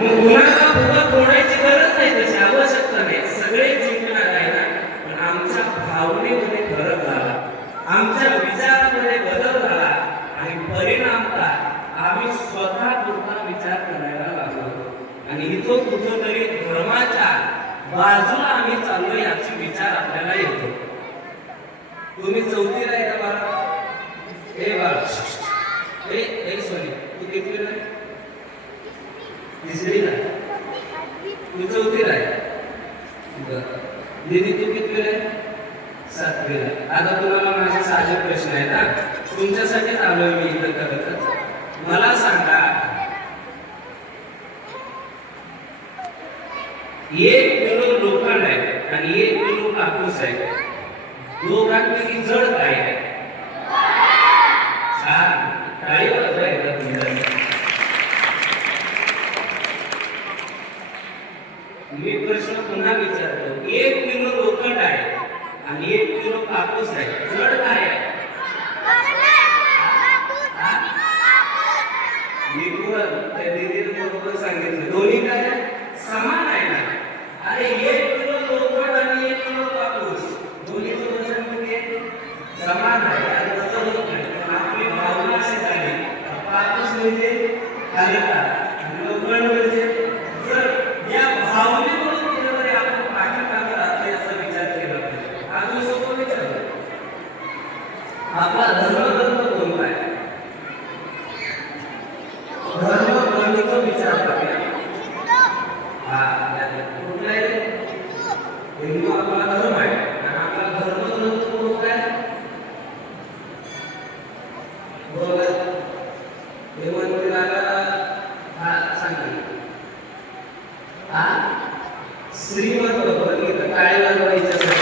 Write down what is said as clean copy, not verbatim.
मग कुणाचा फुगा फोडायची गरज नाही, त्याची आवश्यकता नाही. सगळे जिंकणार आहे ना, पण आमच्या भावनेमध्ये फरक झाला, आमच्या विचारामध्ये बदल झाला आणि परिणामतः आम्ही स्वतः पुरता विचार करायला लागलो आणि इथं कुठं तरी धर्माच्या बाजूला आम्ही चाललो याची विचार आपल्याला येतो. तुम्ही चौथीला आहे का बाळा? हे बाळा, हे सोनी, तू कितवीला आहे? तिसरीला. तू चौथीला आहे. दीदी तू कितवीला आहे? सातवीला. आता तुम्हाला माझे साधे प्रश्न आहेत ना, तुमच्यासाठीच आलोय मी इथं करत. मला सांगा, 1 किलो लोखंड आहे आणि 1 किलो कापूस आहे, दोघांपैकी जड काय आहे? छान, टाळी वाजवायला तुम्ही. मी प्रश्न पुन्हा विचारतो, 1 किलो लोखंड आहे आणि 1 किलो कापूस आहे, जड काय आहे? त्या दीदीने बरोबर सांगितलं, दोन्ही काय समान आहे ना. अरे 1 किलो लोखंड आणि 1 किलो कापूस, दोन्हीचं वजन म्हणजे समान आहे आणि वजन होत नाही. पण आपली भावना अशी झाली, कापूस म्हणजे हलका आणि लोखंड म्हणजे जड. या भावनेकडून कुठेतरी आपण पाठीमागे राहतो याचा विचार केला पाहिजे. अजून सोपं विचारलं, आपला धर्मग्रंथ कोणता आहे? धर्मग्रंथ विचार करूया. कुठला आहे? हिंदू आपला धर्म आहे आणि आपला धर्मग्रंथ कोणता आहे? बोला, हे मंदिराला सांगितलं श्रीमद भगवद्गीता. काय वाजवायचं?